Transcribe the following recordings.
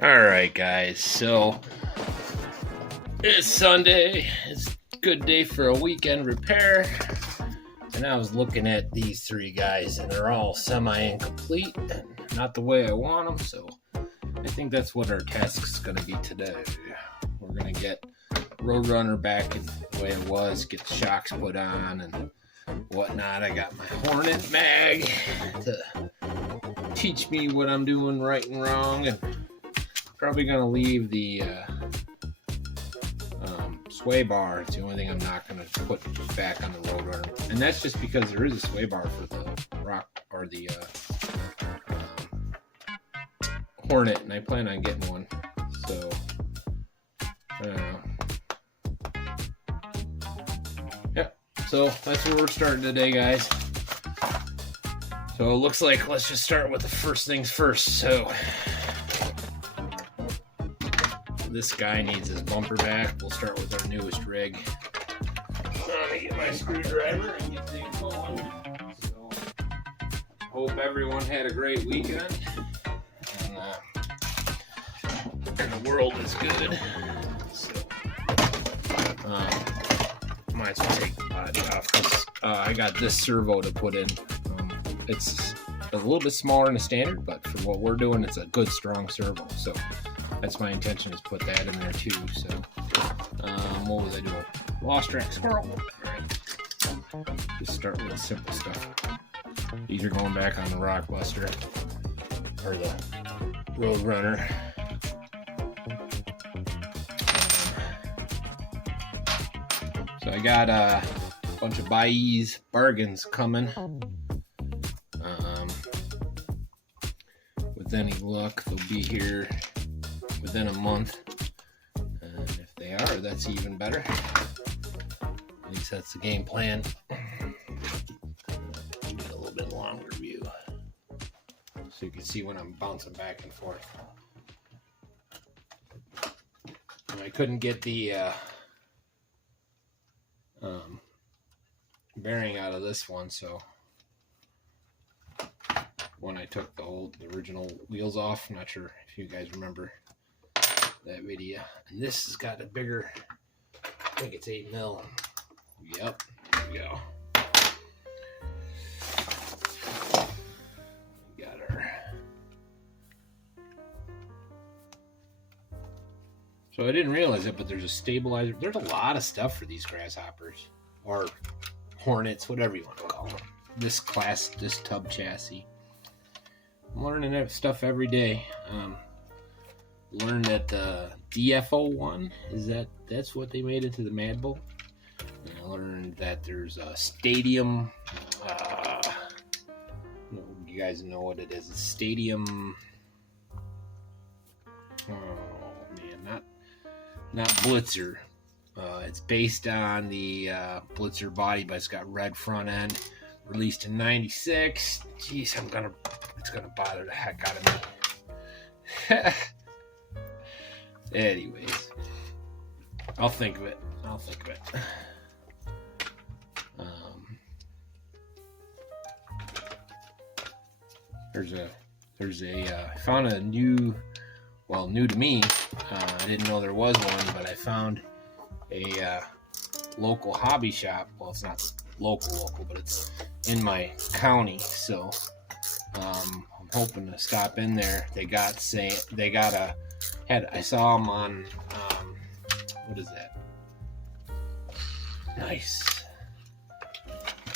Alright guys, so it's Sunday, it's a good day for a weekend repair, and I was looking at these three guys and they're all semi-incomplete and not the way I want them, so I think that's what our task is going to be today. We're going to get Roadrunner back in the way it was, get the shocks put on and whatnot. I got my Hornet mag to teach me what I'm doing right and wrong, and probably going to leave the sway bar. It's the only thing I'm not going to put back on the Roadrunner. And that's just because there is a sway bar for the rock or the Hornet, and I plan on getting one. So, I don't know. Yeah, so that's where we're starting today, guys. So it looks like let's just start with the first things first. So this guy needs his bumper back. We'll start with our newest rig. Let me get my screwdriver and get things going. So, hope everyone had a great weekend. And the world is good. So, might as well take the body off. I got this servo to put in. It's a little bit smaller than a standard, but for what we're doing, it's a good strong servo. So that's my intention, is put that in there too. So what was I doing? Lost track squirrel. All right. Just start with simple stuff. These are going back on the Rockbuster or the Roadrunner. So I got a bunch of buy-ease bargains coming. With any luck, they'll be here within a month. And if they are, that's even better. At least that's the game plan. Get a little bit longer view so you can see when I'm bouncing back and forth. And I couldn't get the bearing out of this one, so when I took the original wheels off, I'm not sure if you guys remember that video. And this has got a bigger, I think it's 8 mil. Yep, there we go. We got our. So I didn't realize it, but there's a stabilizer. There's a lot of stuff for these grasshoppers or Hornets, whatever you want to call them. This tub chassis. I'm learning that stuff every day. Learned that the DFO1 that's what they made into the Mad Bull. And I learned that there's a Stadium. You guys know what it is? A Stadium. Oh man, not Blitzer. It's based on the Blitzer body, but it's got red front end. Released in '96. Jeez, it's gonna bother the heck out of me. Anyways, I'll think of it. I found a new to me. I didn't know there was one, but I found a local hobby shop. Well, it's not local, but it's in my county, so I'm hoping to stop in there. I saw them on what is that? Nice.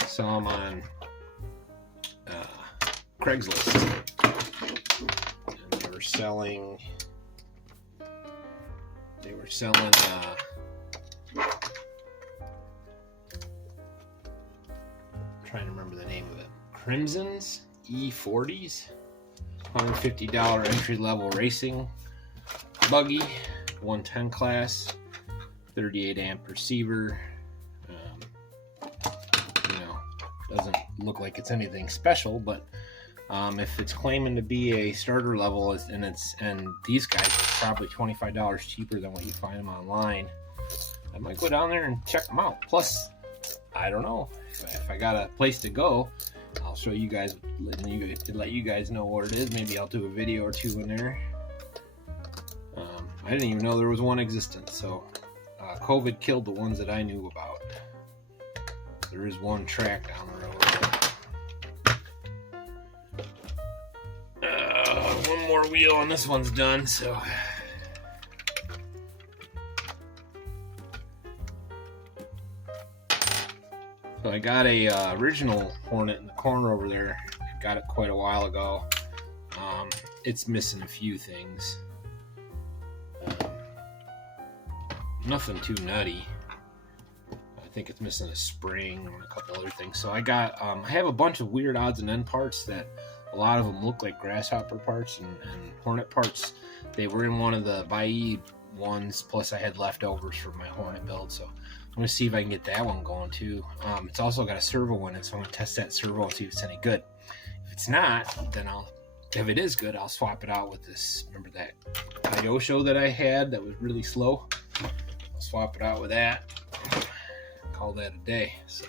I saw them on Craigslist, and they were selling trying to remember the name of it. Crimson's E40s, $150 entry level racing buggy, 110 class, 38 amp receiver. Doesn't look like it's anything special, but if it's claiming to be a starter level, and these guys are probably $25 cheaper than what you find them online, I might go down there and check them out. Plus, I don't know, if I got a place to go, I'll show you guys, let you guys know what it is. Maybe I'll do a video or two in there. I didn't even know there was one existent. So COVID killed the ones that I knew about. There is one track down the road. One more wheel and this one's done. So I got a original Hornet in the corner over there. I got it quite a while ago. It's missing a few things. Nothing too nutty. I think it's missing a spring and a couple other things. So I got, I have a bunch of weird odds and end parts that a lot of them look like grasshopper parts and Hornet parts. They were in one of the Bayi ones, plus I had leftovers from my Hornet build. So I'm going to see if I can get that one going too. It's also got a servo in it, so I'm going to test that servo and see if it's any good. If it's not, then if it is good, I'll swap it out with this. Remember that Kyosho that I had that was really slow? I'll swap it out with that. Call that a day. So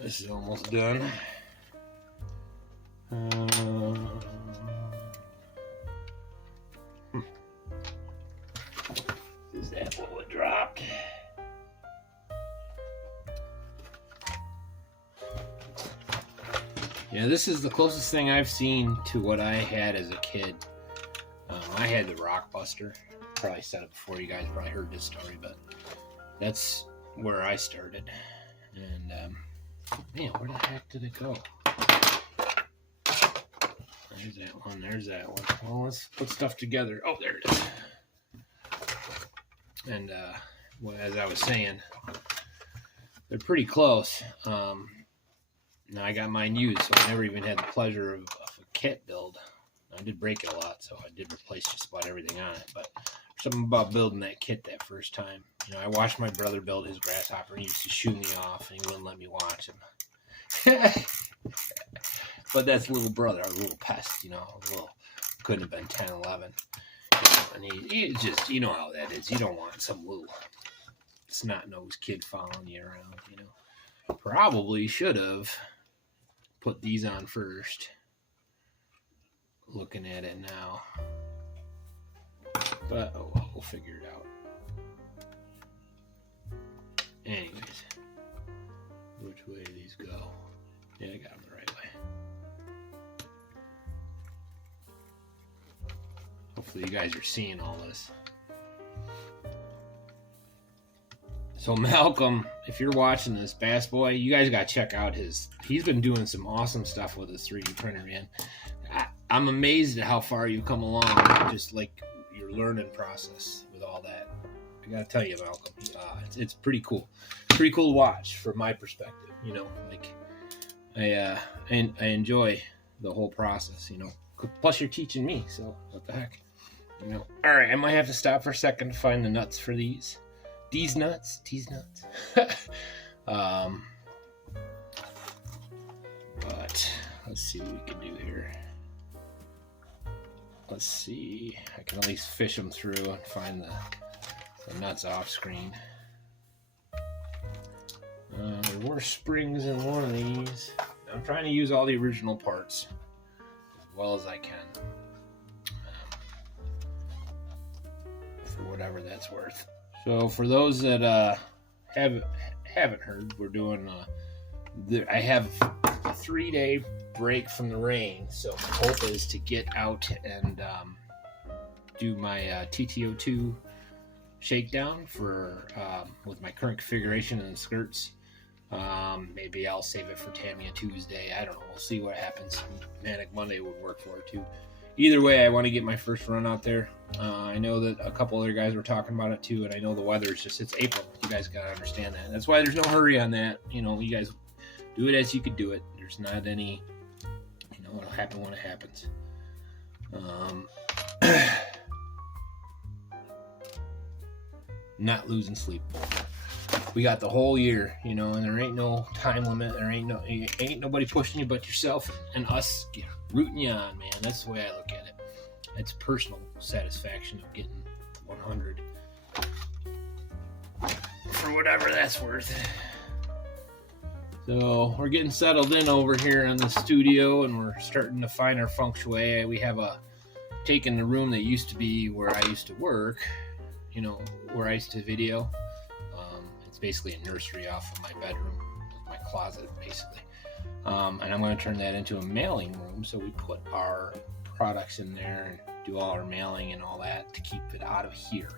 this is almost done. Is that what dropped? Yeah, this is the closest thing I've seen to what I had as a kid. I had the Rockbuster. Probably said it before. You guys probably heard this story, but that's where I started. And man, where the heck did it go? There's that one. There's that one. Well, let's put stuff together. Oh, there it is. And well, as I was saying, they're pretty close. Now I got mine used, so I never even had the pleasure of a kit build. I did break it a lot, so I did replace just about everything on it. But something about building that kit that first time. You know, I watched my brother build his grasshopper. He used to shoo me off, and he wouldn't let me watch him. But that's little brother, a little pest, you know, couldn't have been 10, 11. You know, and he just, you know how that is. You don't want some little snot-nosed kid following you around, you know. Probably should have put these on first. Looking at it now. But, oh well, we'll figure it out. Anyways. Which way do these go? Yeah, I got them the right way. Hopefully you guys are seeing all this. So Malcolm, if you're watching this, Bass Boy, you guys got to check out he's been doing some awesome stuff with his 3D printer, man. I'm amazed at how far you've come along, just like your learning process with all that. I got to tell you, Malcolm, it's pretty cool. Pretty cool to watch from my perspective, you know, like I enjoy the whole process, you know, plus you're teaching me, so what the heck, you know. All right, I might have to stop for a second to find the nuts for these nuts. But let's see what we can do here. Let's see, I can at least fish them through and find the nuts off screen. There were springs in one of these. I'm trying to use all the original parts as well as I can, for whatever that's worth. So for those that haven't heard, we're doing I have a 3-day break from the rain, so my hope is to get out and do my TTO2 shakedown for with my current configuration and the skirts. Maybe I'll save it for TAMIYA Tuesday. I don't know. We'll see what happens. Manic Monday would work for it too. Either way, I want to get my first run out there. I know that a couple other guys were talking about it too, and I know the weather is it's April. You guys got to understand that. That's why there's no hurry on that. You know, you guys do it as you could do it. There's not any, you know, it'll happen when it happens. Not losing sleep. We got the whole year, you know, and there ain't no time limit. There ain't nobody pushing you but yourself and us rooting you on, man. That's the way I look at it. It's personal satisfaction of getting 100 for whatever that's worth. So we're getting settled in over here in the studio, and we're starting to find our feng shui. We have a taken the room that used to be where I used to work, you know, where I used to video. It's basically a nursery off of my bedroom, my closet, basically. And I'm going to turn that into a mailing room, so we put our products in there and do all our mailing and all that to keep it out of here.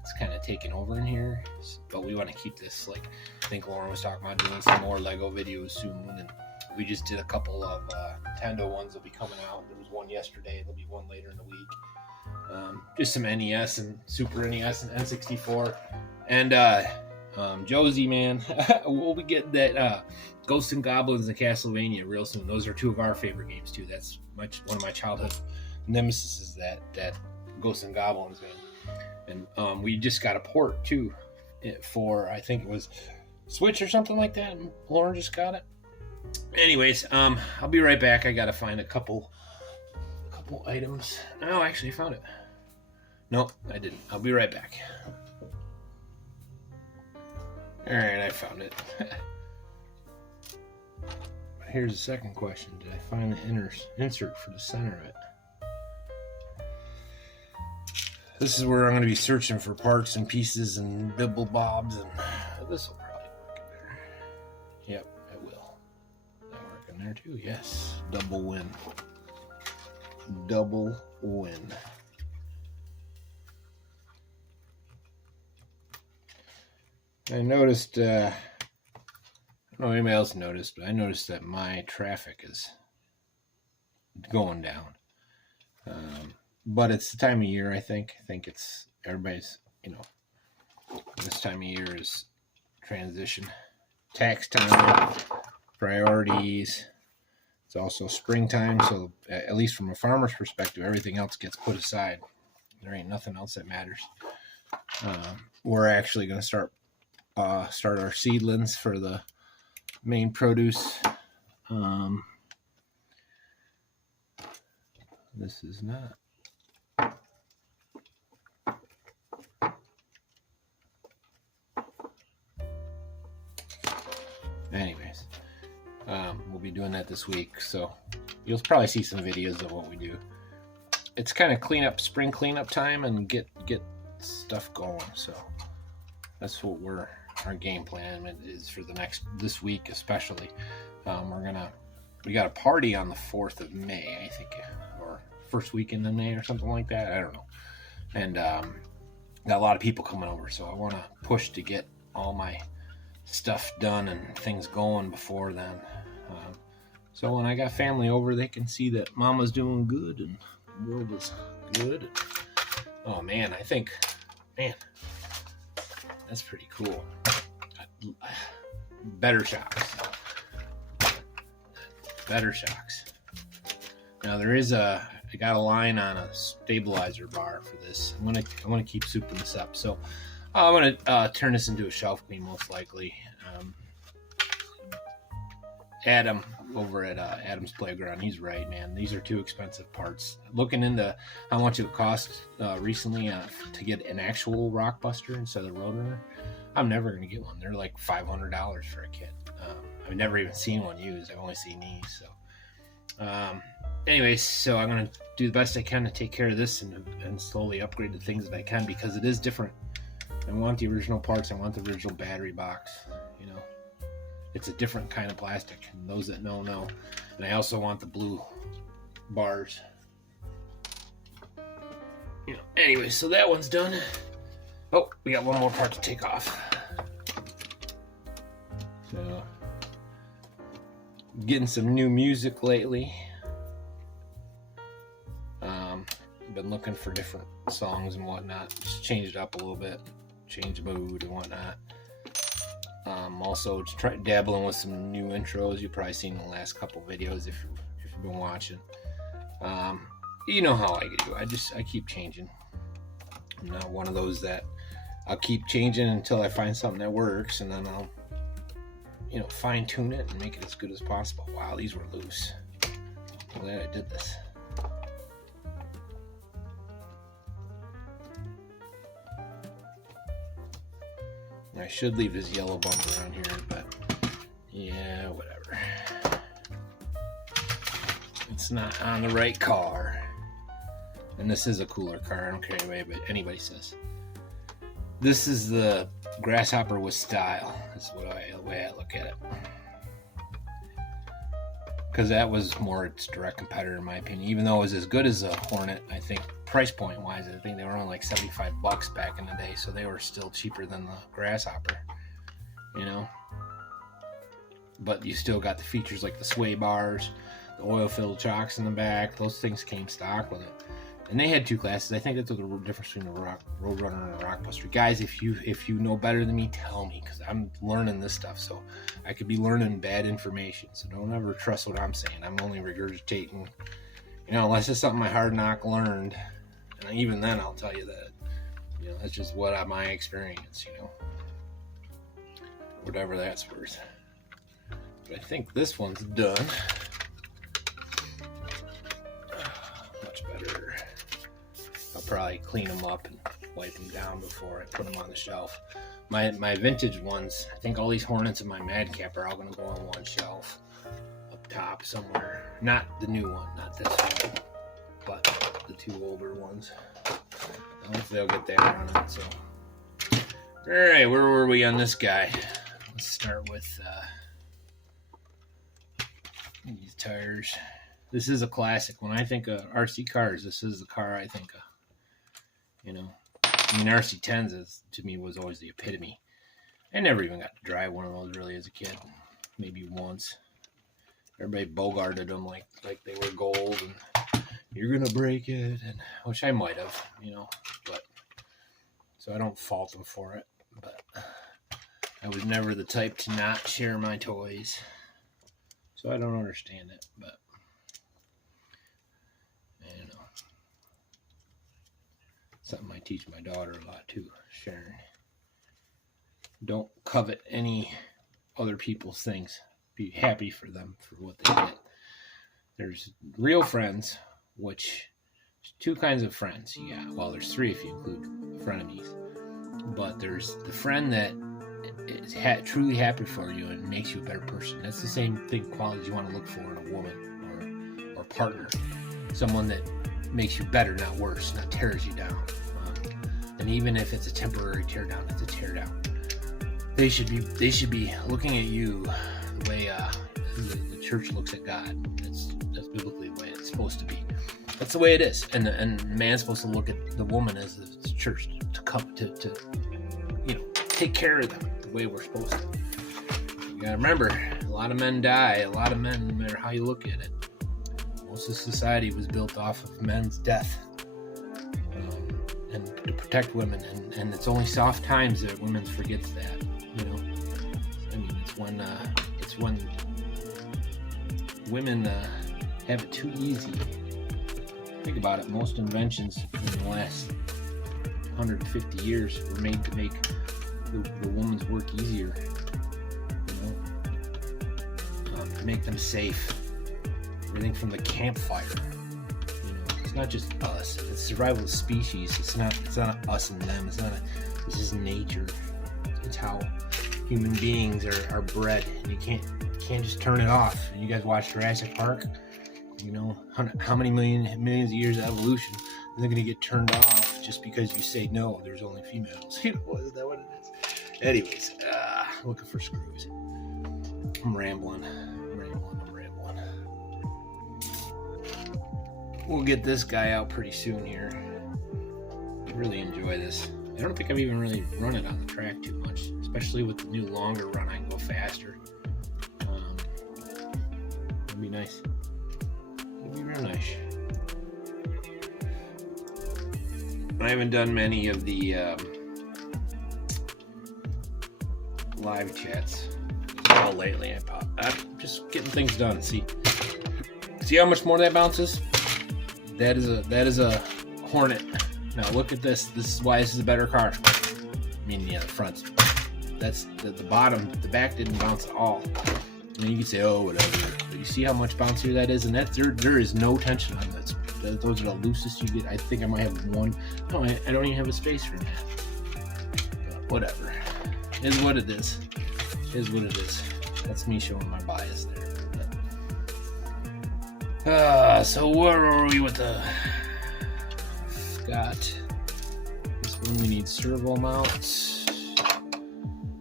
It's kind of taken over in here, but we want to keep this, like, I think Lauren was talking about doing some more Lego videos soon, and we just did a couple of Nintendo ones that'll be coming out. There was one yesterday, there'll be one later in the week. Just some NES and Super NES and N64. And Josie, man, we'll be getting that Ghosts and Goblins and Castlevania real soon. Those are two of our favorite games too. That's one of my childhood nemesis, is that Ghosts and Goblins game. And we just got a port too for, I think it was Switch or something like that. Lauren just got it. Anyways, I'll be right back. I gotta find a couple items. Oh, actually, I found it. Nope, I didn't. I'll be right back. All right, I found it. Here's the second question. Did I find the insert for the center of it? This is where I'm going to be searching for parts and pieces and bibble bobs, and this will probably work in there. Yep, it will. That work in there too? Yes. Double win. Double win. I noticed, I don't know if anybody else noticed, but I noticed that my traffic is going down. But it's the time of year, I think. I think it's everybody's, you know, this time of year is transition. Tax time, priorities. It's also springtime, so at least from a farmer's perspective, everything else gets put aside. There ain't nothing else that matters. We're actually going to start our seedlings for the main produce. This is not. Anyways, we'll be doing that this week, so you'll probably see some videos of what we do. It's kind of spring cleanup time, and get stuff going. So that's what our game plan is for this week especially. We got a party on the 4th of May, I think, or first weekend in May or something like that. I don't know. And got a lot of people coming over, so I want to push to get all my stuff done and things going before then. So when I got family over, they can see that Mama's doing good and the world is good. Oh man, that's pretty cool. Better shocks. Now I got a line on a stabilizer bar for this. I'm gonna keep souping this up. So I'm gonna turn this into a shelf queen most likely. Adam over at Adam's Playground, he's right, man. These are too expensive parts. Looking into how much it cost recently to get an actual rock buster instead of the Roadrunner, I'm never gonna get one. They're like $500 for a kit. I've never even seen one used. I've only seen these. So, anyways, so I'm gonna do the best I can to take care of this and slowly upgrade the things that I can, because it is different. I want the original parts. I want the original battery box. You know, it's a different kind of plastic. And those that know. And I also want the blue bars. You know. Anyway, so that one's done. Oh, we got one more part to take off. So, getting some new music lately. Been looking for different songs and whatnot. Just change it up a little bit. Change the mood and whatnot. Also, just dabbling with some new intros. You've probably seen the last couple videos if you've been watching. You know how I do. I keep changing. I'm not one of those that I'll keep changing until I find something that works, and then I'll, fine tune it and make it as good as possible. Wow, these were loose. I'm glad I did this. I should leave this yellow bump around here, but yeah, whatever. It's not on the right car. and this is a cooler car, I don't care anybody says. This is the Grasshopper with style. That's the way I look at it. Because that was more its direct competitor in my opinion. Even though it was as good as a Hornet, I think price point wise, I think they were only like $75 back in the day, so they were still cheaper than the Grasshopper, you know. But you still got the features like the sway bars, the oil-filled chocks in the back. Those things came stock with it. And they had two classes. I think that's what the difference between a Roadrunner and a Rockbuster. Guys, if you know better than me, tell me, because I'm learning this stuff. So I could be learning bad information. So don't ever trust what I'm saying. I'm only regurgitating, you know, unless it's something I hard knock learned. And even then, I'll tell you that, you know, that's just what my experience, you know, whatever that's worth. But I think this one's done. Much better. I'll probably clean them up and wipe them down before I put them on the shelf. My vintage ones, I think all these Hornets and my Madcap are all going to go on one shelf up top somewhere. Not the new one, not this one, but the two older ones. Hopefully I'll get that on it. So, all right, where were we on this guy? Let's start with these tires. This is a classic. When I think of RC cars, this is the car I think of. You know, I mean, RC10s is, to me, was always the epitome. I never even got to drive one of those really as a kid. Maybe once. Everybody bogarted them like they were gold and you're gonna break it, and which I might have, you know, but so I don't fault them for it. But I was never the type to not share my toys, so I don't understand it. But I don't know. Something I teach my daughter a lot too, sharing. Don't covet any other people's things. Be happy for them for what they get. There's real friends, which there's two kinds of friends. Yeah, well, there's three if you include frenemies. But there's the friend that is truly happy for you and makes you a better person. That's the same thing, qualities you want to look for in a woman or partner. Someone that makes you better, not worse, not tears you down. And even if it's a temporary tear down, it's a tear down. They should be looking at you the way the church looks at God. That's biblically the way it's supposed to be. That's the way it is. And the man's supposed to look at the woman as the church to come to you know, take care of them the way we're supposed to. You gotta remember, a lot of men die. A lot of men, no matter how you look at it. Most of society was built off of men's death. And to protect women, and it's only soft times that women forgets that, you know. I mean, it's when women have it too easy. Think about it. Most inventions in the last 150 years were made to make the woman's work easier, you know, to make them safe. Everything from the campfire. It's not just us. It's survival of the species. It's not us and them. This is nature. It's how human beings are bred. And you can't just turn it off. And you guys watch Jurassic Park. You know, how many millions of years of evolution is it going to get turned off just because you say no, there's only females? You know, is that what it is? Anyways, looking for screws. I'm rambling. We'll get this guy out pretty soon here. I really enjoy this. I don't think I've even really run it on the track too much, especially with the new longer run. I can go faster. It'd be nice. It'd be real nice. I haven't done many of the live chats all lately. I'm just getting things done. See how much more that bounces? That is a Hornet. Now look at this. This is why this is a better car. I mean, yeah, the front. That's the bottom. The back didn't bounce at all. And you can say, oh, whatever. But you see how much bouncier that is, and that there is no tension on this. Those are the loosest you get. I think I might have one. No, I don't even have a space for that. But whatever. Is what it is. Is what it is. That's me showing my bias there. So where are we with the got this one. We need servo mounts,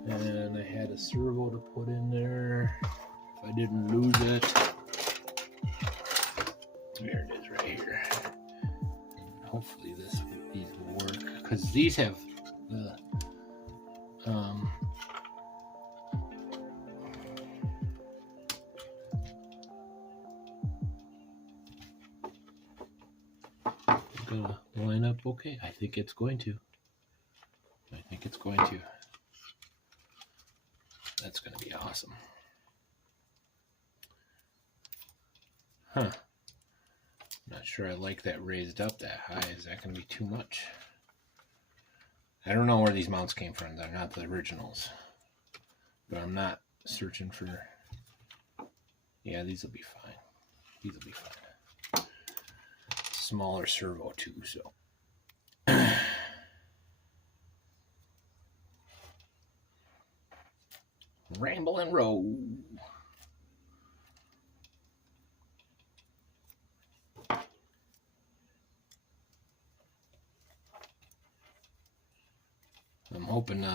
and I had a servo to put in there if I didn't lose it. There it is, right here. Hopefully these will work, because these have the gonna line up okay. I think it's going to. That's gonna be awesome. Huh. Not sure I like that raised up that high. Is that gonna be too much? I don't know where these mounts came from. They're not the originals. But I'm not searching for... Yeah, these will be fine. These will be fine. Smaller servo too, so... Ramble and roll. I'm hoping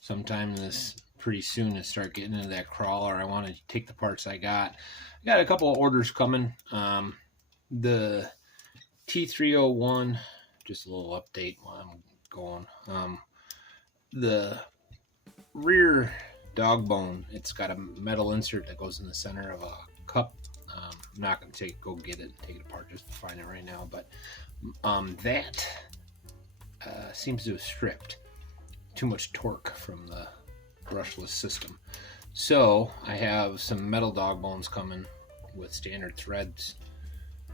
sometime this pretty soon to start getting into that crawler. I want to take the parts I got. I got a couple of orders coming. The T301, just a little update while I'm going. The rear dog bone, it's got a metal insert that goes in the center of a cup. I'm not going to go get it and take it apart just to find it right now, but that seems to have stripped too much torque from the brushless system. So I have some metal dog bones coming with standard threads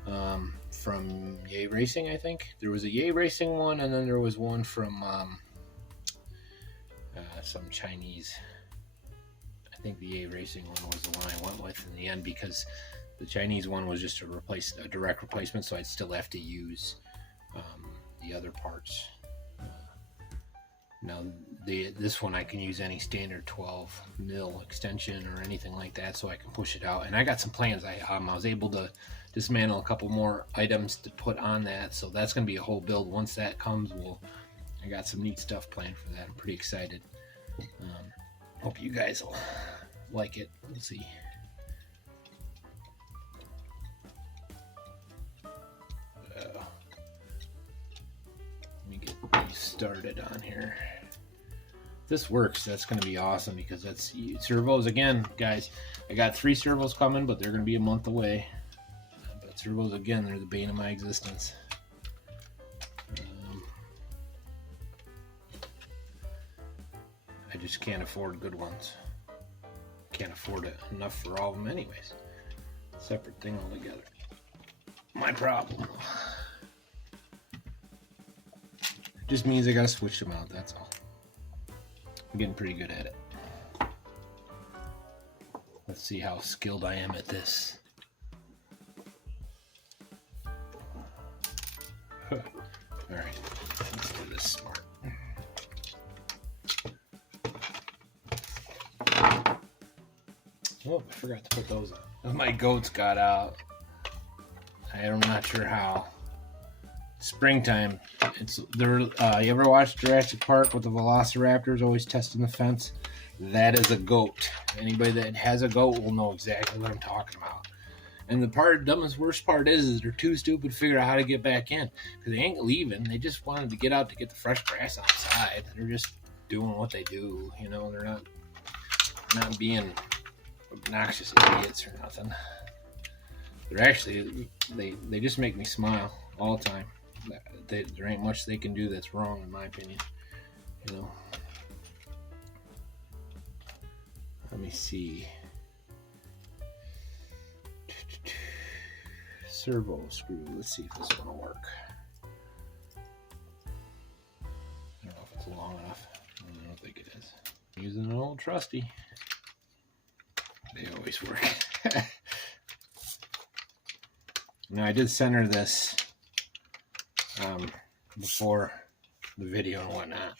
from Yay Racing. I think there was a Yay Racing one, and then there was one from some Chinese. I think the Yay Racing one was the one I went with in the end, because the Chinese one was just a direct replacement, so I'd still have to use the other parts. Now this one I can use any standard 12 mil extension or anything like that, so I can push it out. And I got some plans. I was able to dismantle a couple more items to put on that, so that's going to be a whole build. Once that comes, I got some neat stuff planned for that. I'm pretty excited. Hope you guys will like it. We'll see. Let me get these started on here. If this works, that's going to be awesome, because that's servos again, guys. I got 3 servos coming, but they're going to be a month away. But servos again, they're the bane of my existence. I just can't afford good ones. Can't afford it enough for all of them anyways. Separate thing altogether. My problem. Just means I gotta switch them out, that's all. I'm getting pretty good at it. Let's see how skilled I am at this. Alright, let's do this smart. Oh, I forgot to put those on. My goats got out. I'm not sure how. Springtime. You ever watch Jurassic Park with the velociraptors always testing the fence? That is a goat. Anybody that has a goat will know exactly what I'm talking about. And the worst part is they're too stupid to figure out how to get back in, because they ain't leaving. They just wanted to get out to get the fresh grass outside. They're just doing what they do. You know, they're not being obnoxious idiots or nothing. They're actually, they just make me smile all the time. There ain't much they can do that's wrong, in my opinion. You know. Let me see. Servo screw. Let's see if this one will work. I don't know if it's long enough. I don't think it is. I'm using an old trusty. They always work. Now I did center this before the video and whatnot.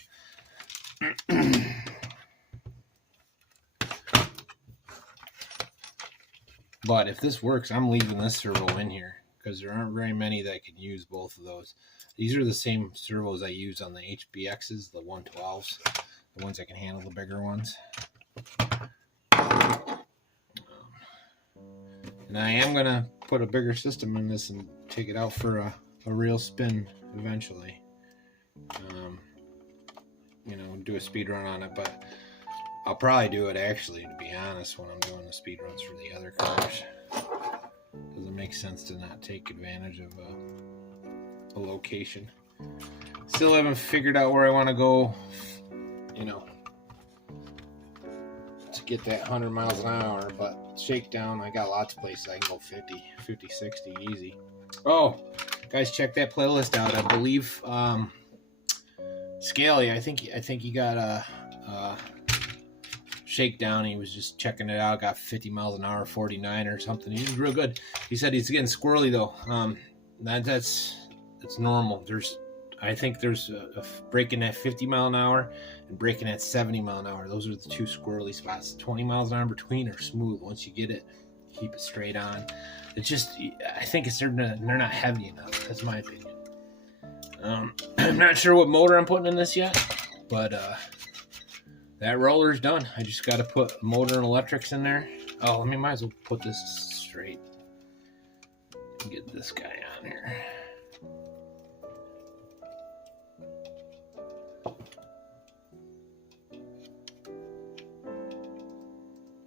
But if this works, I'm leaving this servo in here, because there aren't very many that can use both of those. These are the same servos I use on the HBXs, the 112s, the ones that can handle the bigger ones. And I am going to put a bigger system in this and take it out for a real spin eventually. You know, do a speed run on it, but I'll probably do it actually, to be honest, when I'm doing the speed runs for the other cars. Doesn't make sense to not take advantage of a location. Still haven't figured out where I want to go, you know, to get that 100 miles an hour, but shakedown, I got lots of places I can go 50, 60 easy. Oh, guys, check that playlist out. I believe Scaly, I think he got a shakedown. He was just checking it out, got 50 miles an hour, 49 or something. He was real good. He said he's getting squirrely though. That's normal. I think there's a breaking at 50 mile an hour and breaking at 70 mile an hour. Those are the two squirrely spots. 20 miles an hour in between are smooth. Once you get it, keep it straight on. It's just, I think they're not heavy enough. That's my opinion. I'm not sure what motor I'm putting in this yet, but that roller's done. I just got to put motor and electrics in there. Oh, might as well put this straight. Get this guy on here.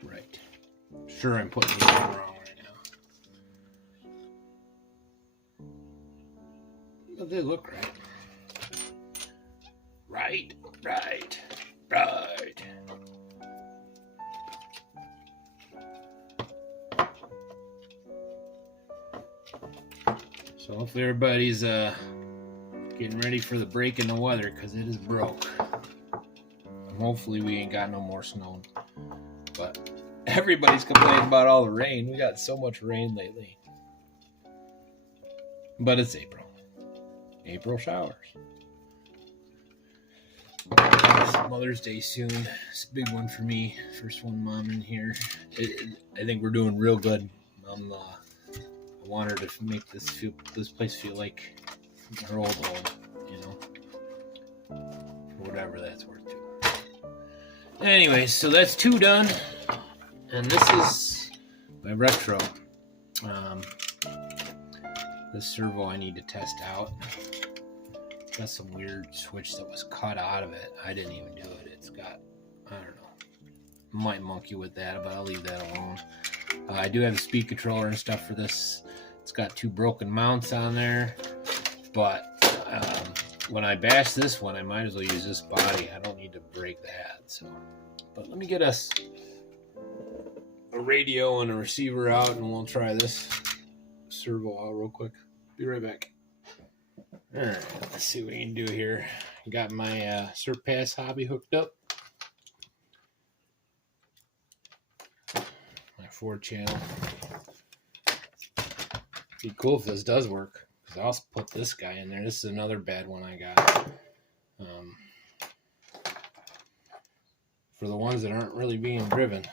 Right. Sure, I'm putting it wrong right now. But they look right. Right. So hopefully everybody's getting ready for the break in the weather, because it is broke. Hopefully we ain't got no more snow. But everybody's complaining about all the rain. We got so much rain lately. But it's April. April showers. Mother's Day soon. It's a big one for me. First one mom in here. I think we're doing real good. I want her to make this place feel like her old home, you know, for whatever that's worth too. Anyway, so that's 2 done, and this is my retro. This servo I need to test out. Got some weird switch that was cut out of it. I didn't even do it. It's got, I don't know, might monkey with that, but I'll leave that alone. I do have a speed controller and stuff for this. It's got 2 broken mounts on there, but when I bash this one, I might as well use this body. I don't need to break that. So, but let me get us a radio and a receiver out, and we'll try this servo out real quick. Be right back. All right, let's see what we can do here. Got my Surpass Hobby hooked up. My 4-channel. Be cool if this does work, because I'll put this guy in there. This is another bad one I got. For the ones that aren't really being driven.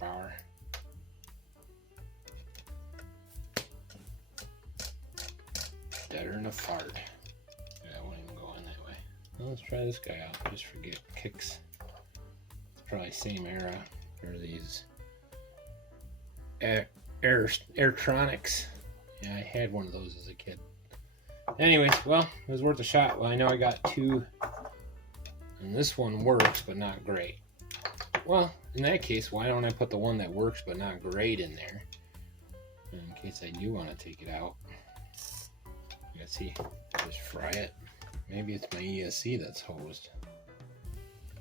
Power. Deader than a fart. Yeah, I won't even go in that way. Well, let's try this guy out. Just forget kicks. It's probably same era for these Airtronics. Yeah, I had one of those as a kid. Anyways, well, it was worth a shot. Well, I know I got 2, and this one works, but not great. Well, in that case, why don't I put the one that works but not great in there, in case I do want to take it out. Let's see, just fry it. Maybe it's my ESC that's hosed,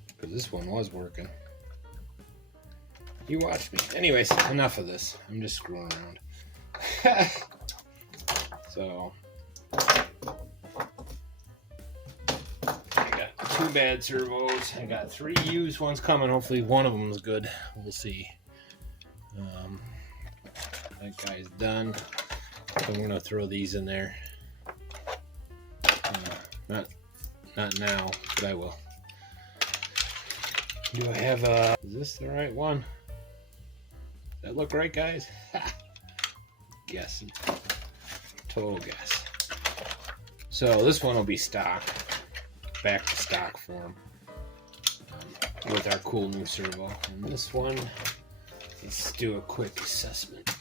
because this one was working. You watch me. Anyways, enough of this. I'm just screwing around. So I got 2 bad servos. I got 3 used ones coming. Hopefully one of them is good. We'll see. That guy's done. So I'm gonna throw these in there. Not now, but I will. Do I have is this the right one? That look right, guys? Guessing. Total guess. So this one will be stock. Back to stock form. With our cool new servo. And this one, let's do a quick assessment.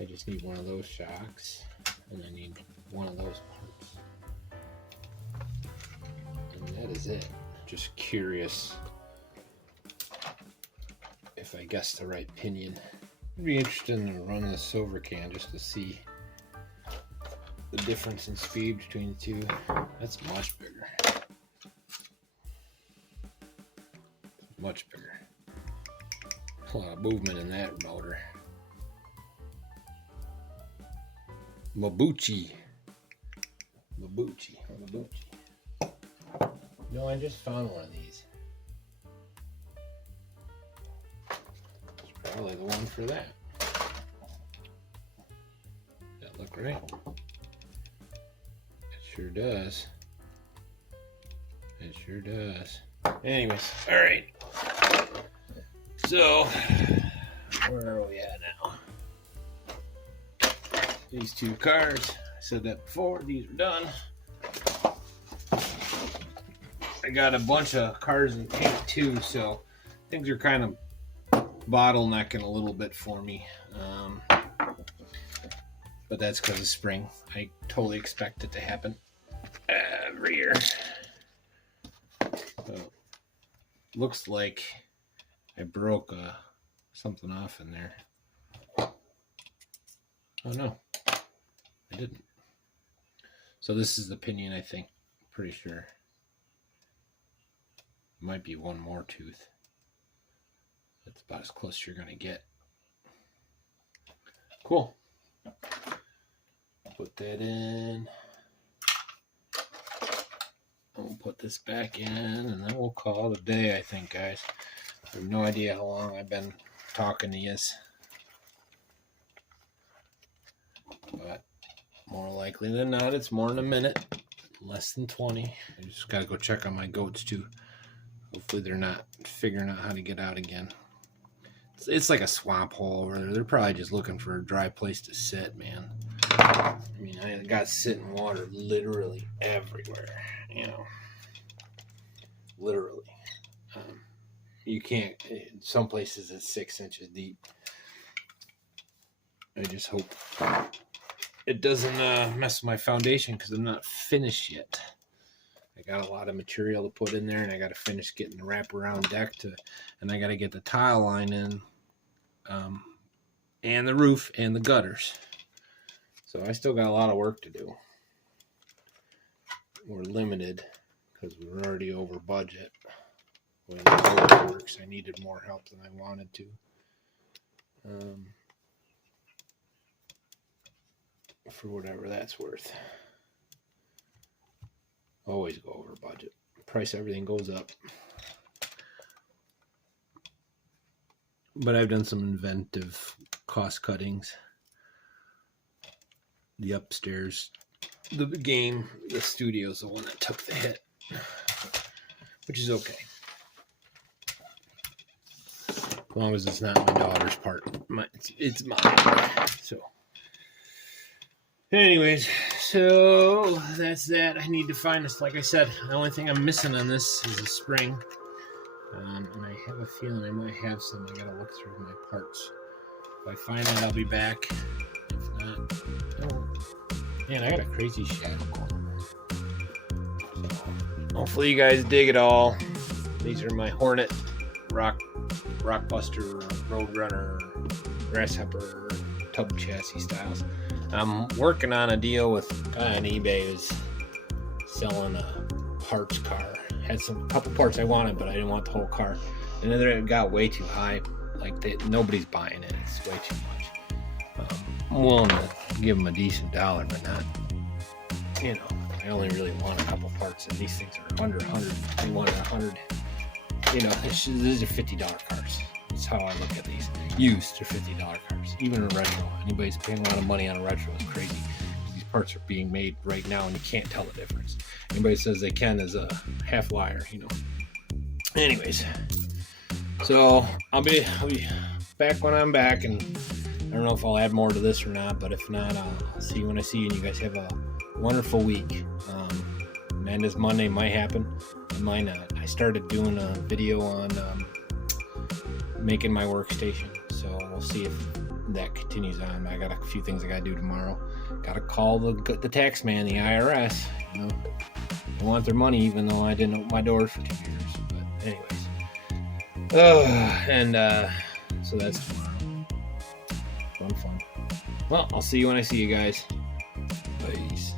I just need one of those shocks, and I need one of those parts. And that is it. Just curious if I guessed the right pinion. I'd be interested in running the silver can just to see the difference in speed between the two. That's much bigger. Much bigger. A lot of movement in that motor. Mabuchi. No, I just found one of these. It's probably the one for that. That look right? It sure does. It sure does. Anyways, all right. So, where are we at now? These two cars, I said that before, these are done. I got a bunch of cars in paint too, so things are kind of bottlenecking a little bit for me. But that's because of spring. I totally expect it to happen every year. So, looks like I broke something off in there. Oh no, I didn't. So this is the pinion, I think. Pretty sure. Might be one more tooth. That's about as close as you're gonna get. Cool. Put that in. We'll put this back in, and then we'll call it a day, I think, guys. I have no idea how long I've been talking to yous. But more likely than not, it's more than a minute. Less than 20. I just got to go check on my goats, too. Hopefully they're not figuring out how to get out again. It's like a swamp hole over there. They're probably just looking for a dry place to sit, man. I mean, I got sitting water literally everywhere, you know. Literally. You can't, some places it's 6 inches deep. I just hope it doesn't mess with my foundation because I'm not finished yet. I got a lot of material to put in there, and I got to finish getting the wraparound deck and I got to get the tile line in, and the roof and the gutters. So I still got a lot of work to do. We're limited because we're already over budget. When the works, I needed more help than I wanted to. For whatever that's worth. Always go over budget. Price everything goes up. But I've done some inventive cost cuttings. The upstairs, the studio is the one that took the hit, which is okay. As long as it's not my daughter's part. It's mine. So, anyways, so that's that. I need to find this. Like I said, the only thing I'm missing on this is a spring. And I have a feeling I might have some. I gotta look through my parts. If I find it, I'll be back. If not, I won't. Man, I got a crazy shadow going on. So, hopefully you guys dig it all. These are my Hornet Rockbuster, Roadrunner, Grasshopper, tub chassis styles. I'm working on a deal with a guy on eBay who's selling a parts car. Had some couple parts I wanted, but I didn't want the whole car. And then it got way too high. Like nobody's buying it. It's way too much. I'm willing to give them a decent dollar, but not, you know, I only really want a couple parts, and these things are under 100. They wanted 100. You know, these are $50 cars. That's how I look at these. Used, they're $50 cars. Even a retro. Anybody's paying a lot of money on a retro is crazy. These parts are being made right now, and you can't tell the difference. Anybody says they can is a half liar, you know. Anyways, so I'll be back when I'm back, and I don't know if I'll add more to this or not, but if not, I'll see you when I see you, and you guys have a wonderful week. Amanda's Monday might happen, it might not. I started doing a video on making my workstation, so we'll see if that continues on. I got a few things I gotta do tomorrow. Gotta call the tax man, the IRS. You know, they want their money, even though I didn't open my doors for 2 years. But anyways, so that's tomorrow. Fun. Well, I'll see you when I see you guys. Peace.